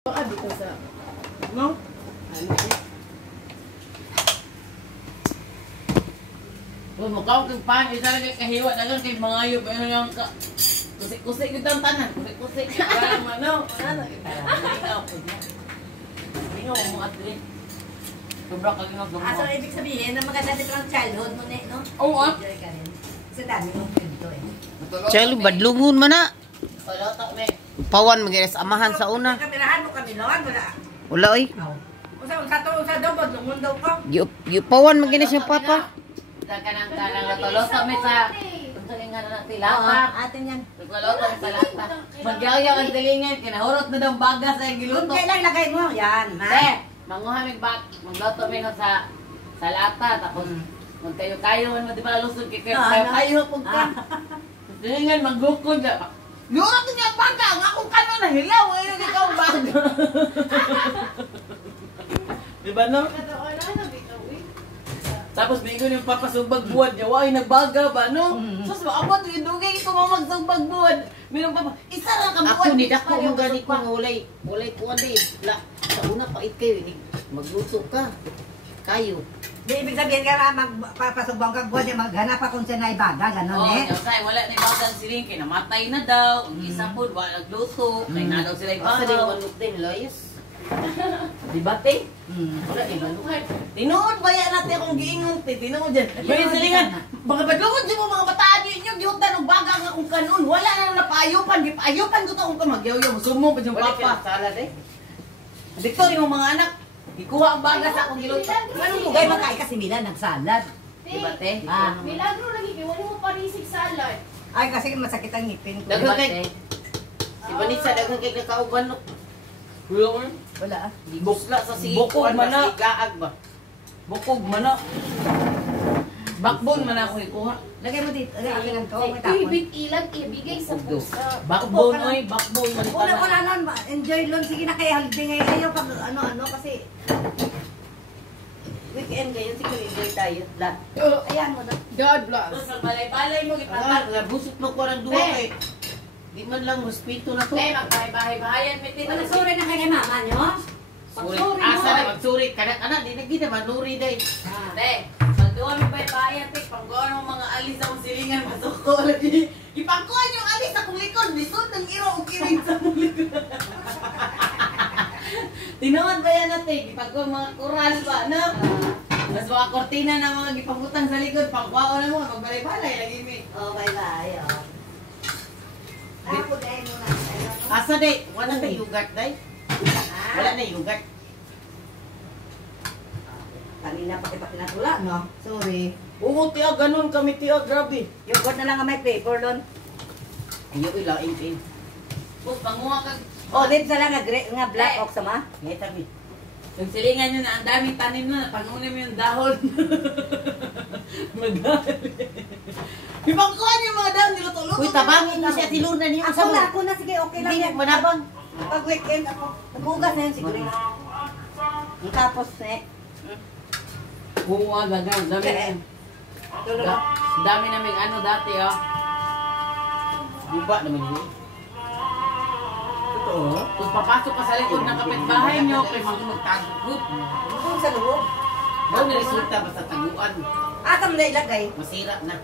Baka dito sa... No? Ano eh? Uy, mukhaw kang pan, isa lang kahiwa na lang kay mga ayub. Ano yung ka... Kusik-kusik yung tanan. Kusik-kusik. Parang ano. Ano? Ikaw po niya. Hindi nga mo at rin. Sobra ka lang ang So, ibig sabihin, na maganda dito ang childhood mo, no? Oo, ah. Enjoy ka rin. Kasi dami mong pinto, eh. Chalo, badlungon man na. Wala ta, me. Pawan, maginas amahan sa una. Kamerahan mo kami, Lon, wala. Wala, oy. Usa daw, badlungon daw ko. Pawan, maginas yung papa. Kanang natulog kami sa... Tulingan na tilapa. Atin yan. Nagluto sa lata. Magyaw-yaw ang tilingan. Kinahurot na daw baga sa giluto. Kung kailan lagay mo, yan, ma. Manguha mig bak. Magluto mi sa lata. Tapos magkayo-kayo man mo di ba lusog kay kayo pug ka. Tilingan maglukod ja. Yurot niya baga nga kung kano na hilaw eh ikaw baga. Di ba no? Tapos bingon yung papasugbag buwan niya, why nagbaga ba, no? Sus, maabot yung dugay ito mamagsugbag buwan. Minong papa, isa lang kang buwan. Ako ni Dako, yung gani ko ngulay. Ngulay ko andi. Sa una pait kayo, magluto ka. Kayo. Di ibig sabihin ka magpapasugbang kag buwan niya, maghanap akong siya na ibaga, gano'n eh. Oo, kasi wala na ibagan siling, kinamatay na daw. Ang isa po, wala nagluto. Kaya na daw sila Asa din ibaga. manok din, layas. Dibate? Wala, ibalukan. Tinuod ba yan natin akong giingon, tinuod dyan. May silingan, mga badlungod di mo mga bataan ninyo, gihutan ng baga nga kung kanon. Wala na napaayupan, gipaayupan ko ito kung kamagyaw-yaw. Sumo pa yung papa. Salad eh. Victory mo mga anak, ikuha ang baga sa akong giluto. Anong lugay magkain kasi Mila, nagsalad. Dibate? Ah. Milagro lagi, wala mo parisig salad. Ay, kasi masakit ang ngipin ko. Daghang kay. Si Vanessa, daghang kay nakauban no. Kuya mo? Wala ah. Busla sa Bukog man na. Gaag ba? Bukog man na. Backbone man ako ikuha. Lagay mo dito, lagay akin ang ko, may Ibig tapon. ilag, ibigay sa pusa. Backbone oy, backbone man Una ko pala. na nun, enjoy nun. Sige na kaya halbingay kayo pag ano-ano kasi Weekend ngayon, siguro enjoy tayo. Lahat. ayan mo daw. God bless. Sa balay-balay mo gipatag. Nabusot mo ko ng duwa eh. Di man lang hospito na to. Eh, magbahay-bahayan mitin. Wala sorry na kay mama nyo. Surit. Asa na magsurit. Kanak-anak, di na gina, manuri day. Ah. Te, magduwa mi bahay-bahayan, te. Pangguan mo mga alis sa kong silingan, masok ko lagi. Ipangkuhan yung alis sa kong likod. Lisod ng iro o kiring sa kong likod. Tinuod ba yan natin? Ipangkuhan mga kural ba, no? Mas mga kortina na mga gipangutang sa likod. Pangkuhan na mo, magbalay-balay lagi mi. Oh, bye-bye. Oh. Ay, pudayin mo na. Asa day? Wala na yogurt day? Wala na yogurt. Kanina pa kita pinatula, no? Sorry. Oo, tiya, ganun kami tiya, grabe. Yogurt na lang ang may paper doon. Iyo, ilaing. Bus, panguha ka. Olive na lang nga black oak sama. Ngeta mi. Yung silingan nyo na ang daming tanim na, pangunin mo yung dahon. Magali. Ipangkuhan yung mga dahon, niluto-luto. Uy, tabangin mo siya, tilur na niyo. Ako na, sige, okay lang Hindi yan. mo manabang. Pag weekend ako, naghugas na yun siguro. Tapos, Oo, gagang. Dami na. tulog. Dami naming ano dati, oh. Guba naman yun. Totoo. Tapos papasok ka sa likod ng kapitbahay nyo, kaya magtagugot. Kung sa loob. Daw na resulta basta taguan. Atam na ilagay. Masira na.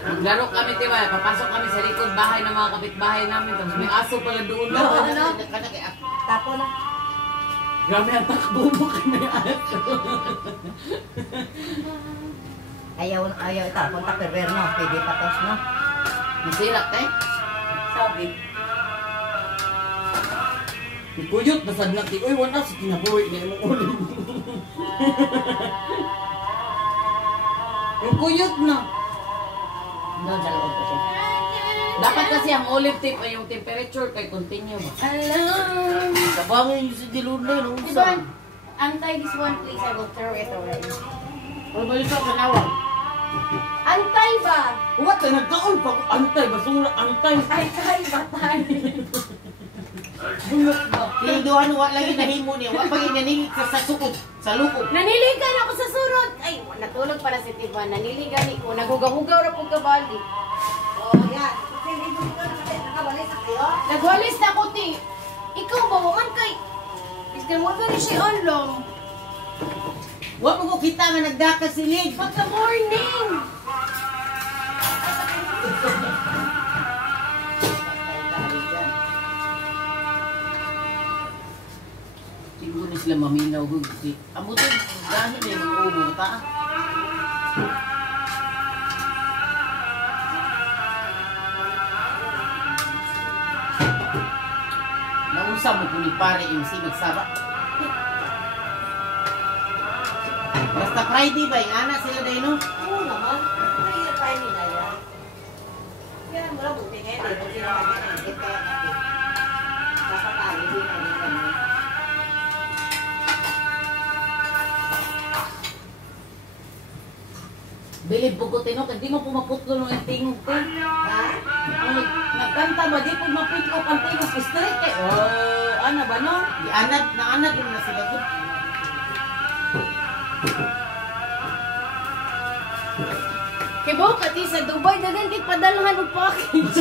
Maglaro kami, diba? Papasok kami sa likod bahay ng mga kapitbahay namin. Tapos may aso pala doon. Ano? Tapo na. Grabe ang takbo mo kami aso. Ayaw itapon ta perver, no? Pwede patos, no? Masira, eh. Sabi. Ikuyot, basag na ti. Uy, wala sa kinabuhi na yung ulit. Yung kuyot na. Doon sa loob kasi. Dapat kasi ang olive tip ay yung temperature kay continue ba? Alam. Tabangin yung si Dilur na yun. Diba, antay this one please, I will throw it away. Ano ba yung sa kanawang? Antay ba? What? Nagkaon pa ko. Antay, basura, antay. Antay ba tayo? Bunot ba? Tinduhan wa lagi nahimo niya. Wa pa ginaningit sa sukod. Sa lukog. Naniligan ako sa surod. Ay, natulog para si Tiba. Naniligan ko. Nagugaw-hugaw na po kabali. Oh, yan. Kasi hindi mo dito nakawalis na kayo. Nagwalis na ko, ti. kaya mo gani siya onlong. Wa mo ko kita nga nagdaka silig. Pagka morning. Siguro na sila maminaw ko. Abutin, dahil na yung mga ubo ta. Nausap mo kung ni pare MC magsaba. Basta Friday ba, yung anak sila dahil no? Oo naman. Kaya tayo nila yan. Kaya mo lang buti ngayon. Dito sila kami ng hit kaya natin. Kapatali din na din kami. Bilib po ko tino, hindi mo pumaputlo ng tingog ko. Ha? Ang nagkanta ba, di po maputlo ang tingog straight eh. Oh, ano ba no? Di anad, naanad din na sila ko. Kaya ba kati sa Dubai, dagan kay padalhan og package.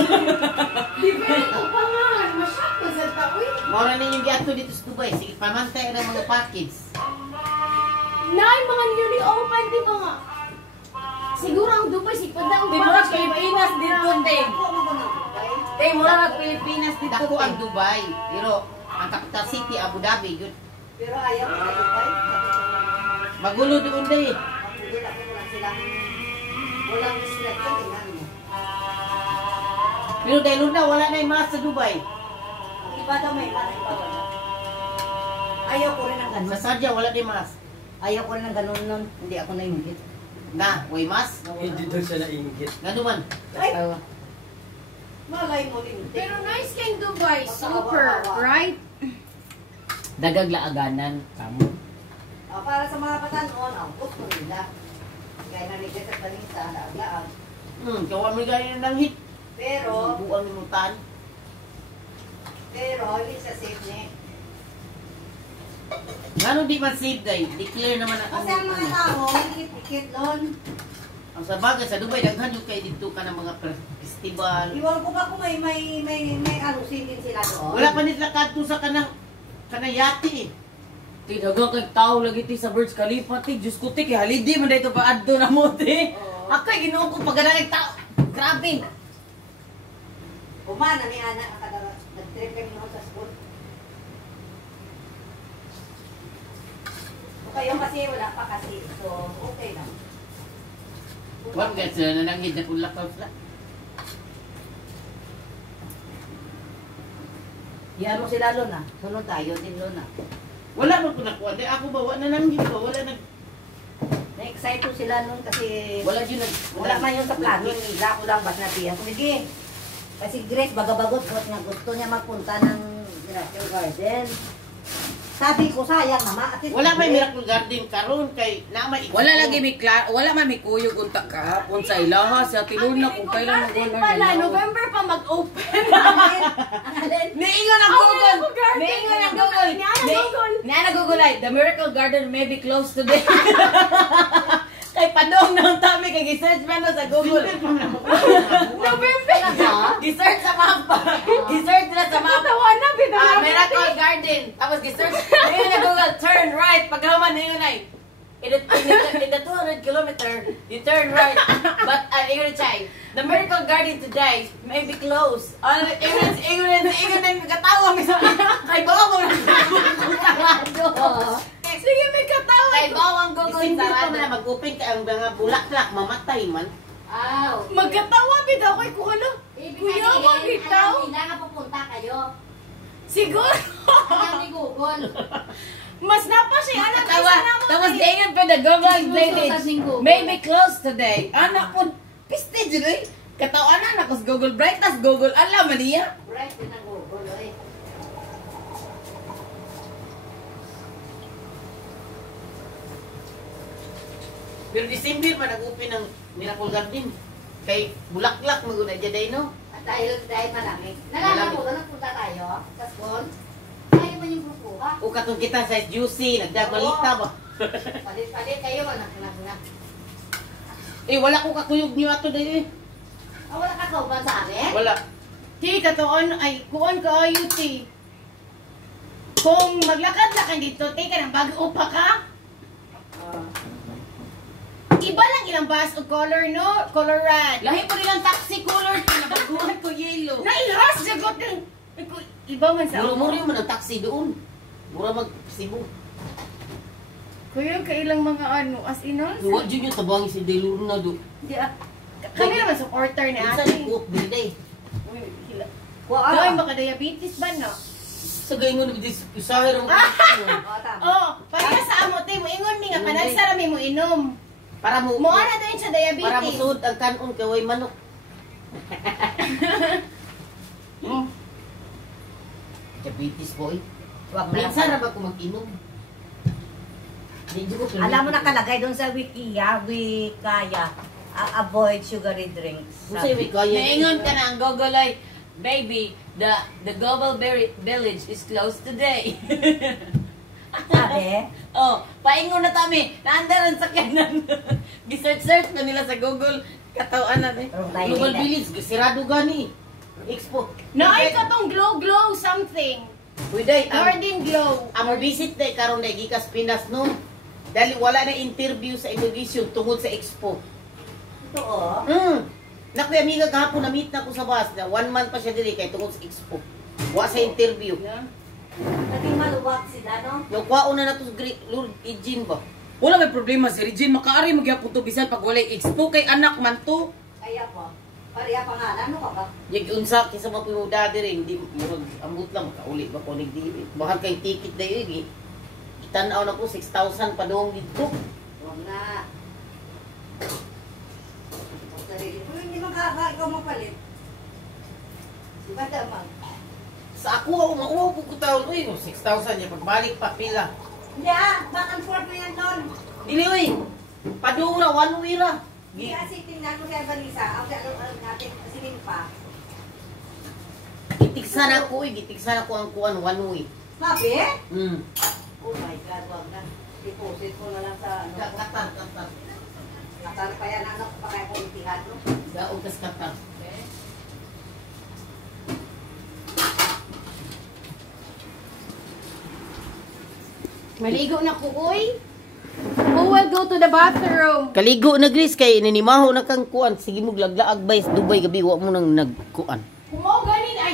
Different ang pangalan. Masyak na sa taoy. Maura ninyong giato dito sa Dubai, sige pamantay ang mga package. Nay, mga newly open, di ba nga? Siguro ang Dubai, si padang Di mo lang Pilipinas dito, Ting. Ako mo ko ng Dubai. Ting, mo lang Pilipinas dito. Dako ang Dubai, pero ang capital city, Abu Dhabi, yun. Pero ayaw ko sa Dubai. Magulo doon dahil. Hindi ako lang silang walang restriction. Tingnan mo. Pero dahil na, wala na yung mga sa Dubai. Ang iba daw may iba wala. Ayaw ko rin ng Sa ganun. Sadia, wala na yung mas. Ayaw ko rin ng ganun nun. Hindi ako nainggit. Na, way mas. Hindi daw siya nainggit. Nga naman. Ay! Malay mo din. Pero nice kayong Dubai. Super, right? Dagang laaganan, kamo. Para sa mga batanon, ang gusto nila. Kaya nanigay sa balita, laag-laag. Kawan mo ganyan ng hit. Pero, Buang limutan. hindi sa safe net. Ngano di man save day? Declare naman ang Kasi ang mga tao, ikit-ikit doon. Ang sa bagay sa Dubai, daghan yung kayo dito ka ng mga festival. Iwan ko ba kung may alusin din sila doon? Wala pa nila kadto sa kanang yati eh. Tidagang kay tao lagi ti sa Burj Khalifa ti Diyos ko ti kay halidi man dito pa adto na mo ti. Oo. Ako ay Ginoo ko pagdala tao. Grabe. Umana ni anak nag-trip kami noon sa school. O kayo kasi wala pa kasi. So, okay lang. Huwag ka sila nanangid na kung lakaw sila. Yan mo sila Lona. Sunod tayo din Lona. Wala mo ko nakuha. Di ako ba? Wala nanangid ba? Wala nag... Na-excite ko sila nun kasi Wala yun nag... wala man yun sa plano nila. Ko lang bas na tiyan. Sige. Kasi Grace, bagabagot ko na gusto niya magpunta ng Miracle Garden. Sabi ko, sayang naman. At least Wala may Miracle Garden karon kay na may Wala lagi mi wala man mi kuyog unta kahapon sa ilaha sa tiluna kung kailan mo Garden pala, November pa mag-open. Niingon ang Oh, Google. Miracle Garden. Niingon ang Google. Niana Google. Niana Google ay the Miracle Garden may be closed today. Kay padong nang tami kay gi-search man sa Google. November. Gi-search sa mapa. Gi-search na sa mapa. Tawa na, bitaw. Miracle Garden. Tapos gi-search. Ngayon na Google, turn right. Pagkaman na yun ay. In the 200 kilometer, you turn right. But, you're gonna try. The Miracle Garden today may be closed. Ignorance, katawa mi sa kay bawang sarado. Sige, may katawa. Kay bawang Google Hindi pa sarado. na mag-open kay ang mga bulaklak mamatay man. Magkatawa, bitaw. Kay kuhalo. Kuya mo, bitaw. Hindi na pupunta kayo. Siguro. Alam ni Google. Mas napa siya. Anak, Tawa, tapos ganyan pa the Google playlist. May be closed today. Anak po, piste dyan eh. Katawan na, nakos Google Bright, tas Google alam man niya. Right, din ang Google. Eh. Pero December man nag-open ng Miracle Garden. Kay bulaklak maguna dyan no. At dahil malamig. Malamig. Nalaman mo, nagpunta tayo sa school. Ayaw ba yung grupo ka? O katong kita sa juicy, nagdamalita ba? Palit-palit kayo, anak. Eh wala ko kakuyog niyo ato dali. Wala ka kauban sa amin? Wala. Ti, katoon, ay, kuon ka ayo, ti. Kung maglakad-lakad dito, take ka ng bago pa ka. Iba lang ilang bus o color, no? Color red. Lahi pa nilang taxi color, pinabaguhan ko yellow. Nailhas, jagot ng... Iba man sa... Muro-muro man ang taxi doon. Mura mag-Cebu. Kuya, kailang mga ano, as in us? Huwag dyan yung tabangi si Deluro na doon. Di kami naman supporter ni Minsan ate. ikuot bilday. Doon baka diabetes ba, no? Sa gayon mo na isahir ang Oh, pareha sa amo, te, mo ingon mi nga, panagsara mi mo inom. Para mo... Mo ana doon sa diabetes. Para mo suod ang kanon kaway manok. Diabetes boy. Wag na. Minsan na ba ko mag-inom? Alam mo nakalagay doon sa Wikaya, avoid sugary drinks. Kung sa'yo may kaya. Naingon ka na ang gogoloy, baby, the global village is closed today. Sabi? Oh, paingon na tami. Naandar ang sakyanan. Gisearch-search na nila sa Google. Katawan natin. Global Village, sirado gani. Expo. Naay ka tong glow something. Pwede, Garden glow. ang visit na karon na gikas Pinas no. Dali wala na interview sa Indonesia tungod sa Expo. Oo. Naku, amiga, kahapon na-meet na ko sa bus na 1 month pa siya dili kay tungod sa Expo. Wa sa interview. Naging maluwag sila, no? Yung kwaon na to sa Lord Ejin ba? Wala may problema si Regine. Makaari magyapon to bisan pag walay expo kay anak man to. Kaya po. Pariya pangalan, ano ka ba? Yung unsa kisa mga pinuda rin, hindi murag ambot lang makauli ba ko nigdili. Bahal kay ticket na yun eh. Tanaw na ko 6,000 pa doong dito. Huwag na. Sarili. Pero hindi ikaw mapalit. Di ba damang? Sa ako mauwa ko taon uy, 6,000 niya pagbalik pa pila. Hindi back and forth na yan doon. Dili uy. Padung na one way ra. Hindi kasi tingnan mo si Evanisa. Ako natin, silin pa. Gitiksan ako uy, gitiksan ako ang kuan one way. Mabi? Oh my God, wag na. Deposit ko na lang sa ano. Katar. Katar pa yan, ano, pa kaya kumitihan, no? Daog kas katar. Maligo na ko, uy. Who will go to the bathroom? Kaligo na Gris kay ninimaho na kang kuan. Sige mo glaglaag bay sa Dubai gabi wa mo nang nagkuan.